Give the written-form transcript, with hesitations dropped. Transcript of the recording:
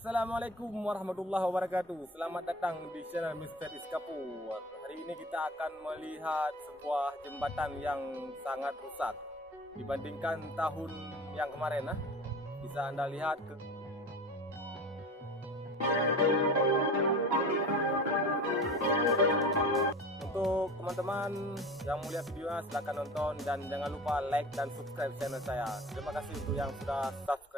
Assalamualaikum warahmatullahi wabarakatuh. Selamat datang di channel Mr. Iskapur. Hari ini kita akan melihat sebuah jembatan yang sangat rusak dibandingkan tahun yang kemarin. Bisa Anda lihat Untuk teman-teman yang mau lihat videonya silahkan nonton dan jangan lupa like dan subscribe channel saya. Terima kasih untuk yang sudah subscribe.